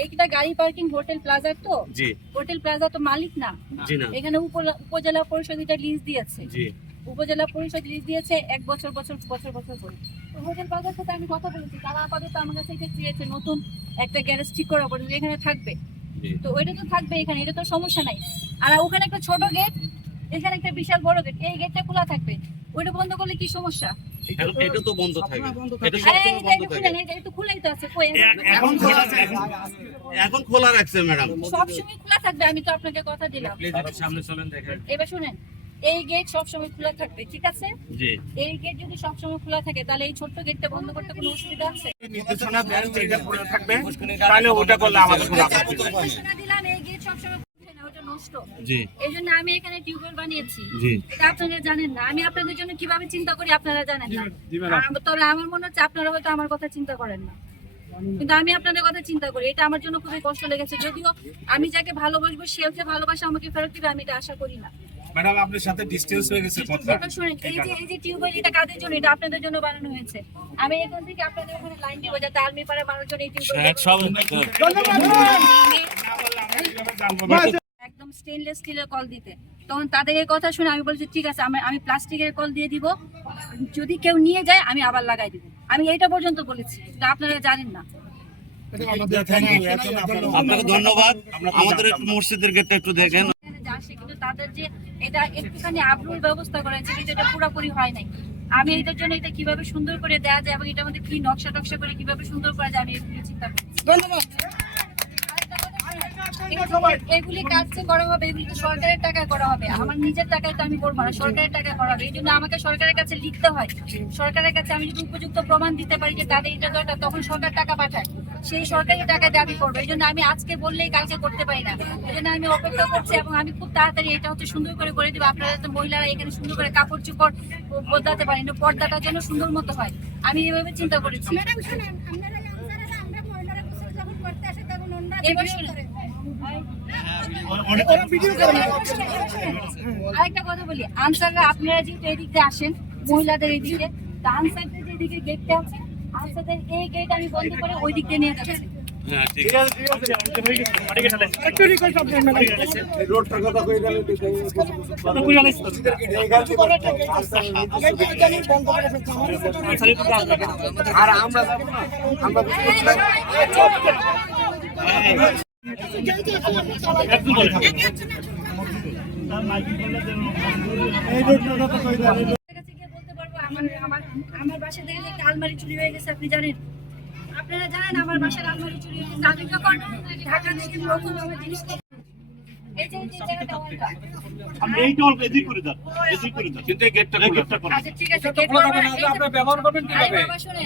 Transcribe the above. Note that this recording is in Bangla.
এইটা গাড়ি পার্কিং হোটেল প্লাজার তো? জি। হোটেল প্লাজা তো মালিক না। জি না। এখানে উপজেলা পরিষদ এটা লিজ দিয়েছে। জি। উপজেলা পরিষদ লিজ দিয়েছে এক বছর বছর বছর বছর করে তো হোটেল প্লাজার সাথে আমি কথা বলেছি। তারা আপাতত আমার কাছে এটা চেয়েছে নতুন একটা গ্যারেজ ঠিক করা পড়ে এখানে থাকবে। তো ওইটা তো থাকবে এখানে এটা তো সমস্যা নাই। আর ওখানে একটা ছোট গেট এখানে একটা বিশাল বড় গেট এই গেটটা খোলা থাকবে। ওইটা বন্ধ করলে কি সমস্যা? এটা তো বন্ধ থাকে। এটা সবসময় বন্ধ থাকে। এখন খোলা এখন খোলা রাখছে ম্যাডাম। সবসময় খোলা থাকবে আমি তো আপনাকে কথা দিলাম। সামনে চলেন দেখেন। এবার শুনেন এই গেট সবসময় খোলা থাকবে ঠিক আছে? এই গেট যদি সবসময় খোলা থাকে তাহলে এই ছোট্ট গেটটা বন্ধ করতে কোনো অসুবিধা আছে? নির্দেশনা দেন যে এটা খোলা থাকবে। তাহলে ওটা করলে আমাদের কোনো আপত্তি নেই। ঘোষণা দিলাম এই গেট সবসময় খুলছে না ওটা নষ্ট। জি। এই জন্য আমি এখানে টিউবওয়েল বানিয়েছি। জি। এটা আপনারা জানেন না। আমি আপনাদের জন্য কীভাবে চিন্তা করি আপনারা জানেন না। তবে আমার মনে হচ্ছে আপনারা হয়তো আমার কথা চিন্তা করেন না। কিন্তু আমি আপনাদের কথা চিন্তা করি। এটা আমার জন্য খুবই কষ্ট লেগেছে। যদিও আমি যাকে ভালোবাসবো সে যে ভালোবাসা আমাকে ফেরত দিবে আমি এটা আশা করি না। ম্যাডাম আপনার সাথে ডিস্টেন্স হয়ে গেছে কথা। শুনেন এই যে এই যে টিউবওয়েল এটা কাদের জন্য? এটা আপনাদের জন্য বানানো হয়েছে। আমি এখান থেকে আপনাদের ওখানে লাইন দিব যাতে আর্মি পাড়া মানুষজন এই টিউবওয়েল সব স্টেনলেস স্টিলের কল দিতে। তখন তাদের এই কথা শুনে আমি বলছি ঠিক আছে আমি আমি প্লাস্টিকের কল দিয়ে দিব। যদি কেউ নিয়ে যায় আমি আবার লাগাই দিব। আমি এইটা পর্যন্ত বলেছি এটা আপনারা জানেন না। আপনাকে ধন্যবাদ। আমাদের একটু মসজিদের গেটটা একটু দেখেন। আসে কিন্তু তাদের যে এটা একটুখানি আবরুর ব্যবস্থা করা হয়েছে কিন্তু এটা পুরোপুরি হয় নাই। আমি এটার জন্য এটা কীভাবে সুন্দর করে দেওয়া যায় এবং এটার মধ্যে কি নকশা টকশা করে কীভাবে সুন্দর করা যায় আমি এগুলো চিন্তা করছি। এগুলি- এগুলি কাজ করা হবে এগুলি তো সরকারের টাকায় করা হবে। আমার নিজের টাকায় তো আমি করব না সরকারের টাকায় করা হবে। এই জন্য আমাকে সরকারের কাছে লিখতে হয়। সরকারের কাছে আমি যদি উপযুক্ত প্রমাণ দিতে পারি যে তাদের এটা দরকার তখন সরকার টাকা পাঠায়। সেই সরকারি টাকায় দাবি করব। এই জন্য আমি আজকে বললেই কালকে করতে পারি না। এই জন্য আমি অপেক্ষা করছি এবং আমি খুব তাড়াতাড়ি এটা হচ্ছে সুন্দর করে করে দেবো। আপনারা যাতে মহিলারা এখানে সুন্দর করে কাপড় চোপড় বদলাতে পারেন পর্দাটা যেন সুন্দর মতো হয়। আমি এভাবে চিন্তা করেছি। এবার শুনুন। আরেকটা কথা বলি আনসাররা আপনারা যেহেতু এদিকে আসেন মহিলাদের এদিকে তা আনসারদের যেদিকে গেটটা আছে আনসারদের এই গেট আমি বন্ধ করে ওই দিক নিয়ে যাচ্ছি হ্যাঁ ঠিক আছে আর আমরা যাব না আমরা আমার বাসা আলমারি চুরি হয়ে গেছে আপনি জানেন আপনারা জানেন আমার বাসার আলমারি চুরি হয়ে গেছে কিন্তু এই গেটটা। আচ্ছা ব্যবহার করবেন শোনেন